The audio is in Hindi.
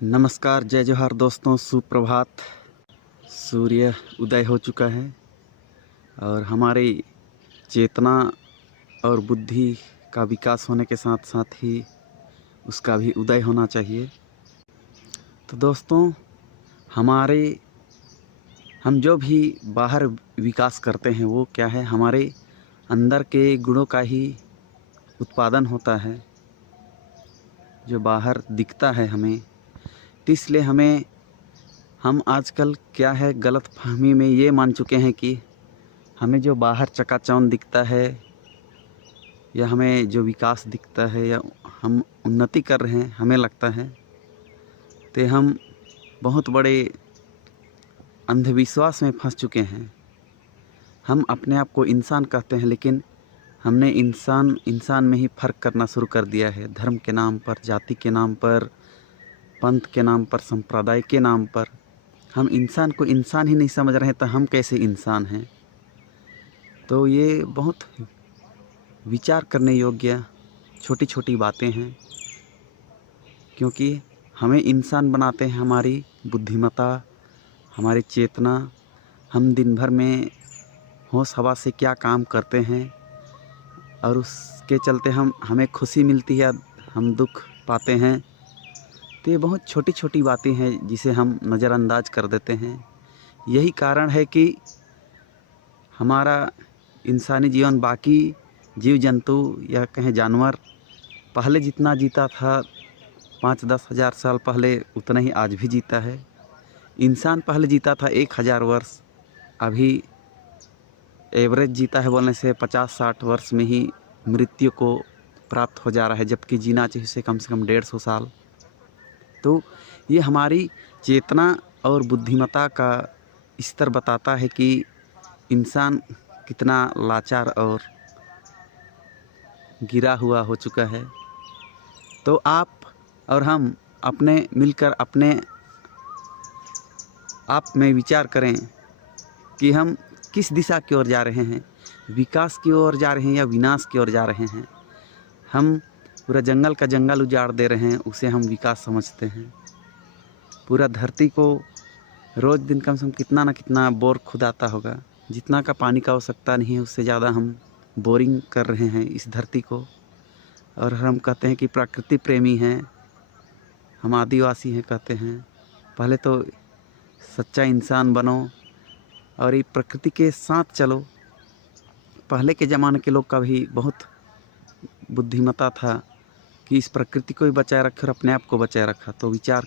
नमस्कार, जय जोहार दोस्तों, सुप्रभात। सूर्य उदय हो चुका है और हमारी चेतना और बुद्धि का विकास होने के साथ साथ ही उसका भी उदय होना चाहिए। तो दोस्तों, हम जो भी बाहर विकास करते हैं वो क्या है, हमारे अंदर के गुणों का ही उत्पादन होता है जो बाहर दिखता है हमें। तो इसलिए हम आजकल क्या है, गलतफहमी में ये मान चुके हैं कि हमें जो बाहर चकाचौंध दिखता है या हमें जो विकास दिखता है या हम उन्नति कर रहे हैं हमें लगता है, तो हम बहुत बड़े अंधविश्वास में फंस चुके हैं। हम अपने आप को इंसान कहते हैं, लेकिन हमने इंसान में ही फ़र्क करना शुरू कर दिया है। धर्म के नाम पर, जाति के नाम पर, पंथ के नाम पर, संप्रदाय के नाम पर हम इंसान को इंसान ही नहीं समझ रहे, तो हम कैसे इंसान हैं। तो ये बहुत विचार करने योग्य छोटी छोटी बातें हैं, क्योंकि हमें इंसान बनाते हैं हमारी बुद्धिमत्ता, हमारी चेतना। हम दिन भर में होश हवा से क्या काम करते हैं और उसके चलते हमें खुशी मिलती है, हम दुख पाते हैं। तो ये बहुत छोटी छोटी बातें हैं जिसे हम नज़रअंदाज कर देते हैं। यही कारण है कि हमारा इंसानी जीवन बाकी जीव जंतु या कहें जानवर पहले जितना जीता था 5-10 हज़ार साल पहले, उतना ही आज भी जीता है। इंसान पहले जीता था 1000 वर्ष, अभी एवरेज जीता है बोलने से 50-60 वर्ष में ही मृत्यु को प्राप्त हो जा रहा है, जबकि जीना चाहिए उसे कम से कम 150 साल। तो ये हमारी चेतना और बुद्धिमत्ता का स्तर बताता है कि इंसान कितना लाचार और गिरा हुआ हो चुका है। तो आप और हम मिलकर अपने आप में विचार करें कि हम किस दिशा की ओर जा रहे हैं, विकास की ओर जा रहे हैं या विनाश की ओर जा रहे हैं। हम पूरा जंगल का जंगल उजाड़ दे रहे हैं, उसे हम विकास समझते हैं। पूरा धरती को रोज़ दिन कम से कम कितना ना कितना बोर खुदाता होगा, जितना का पानी का आवश्यकता नहीं है उससे ज़्यादा हम बोरिंग कर रहे हैं इस धरती को। और हम कहते हैं कि प्रकृति प्रेमी हैं, हम आदिवासी हैं कहते हैं। पहले तो सच्चा इंसान बनो और ये प्रकृति के साथ चलो। पहले के ज़माने के लोग का भी बहुत बुद्धिमत्ता था कि इस प्रकृति को भी बचाए रखे और अपने आप को बचाए रखा। तो विचार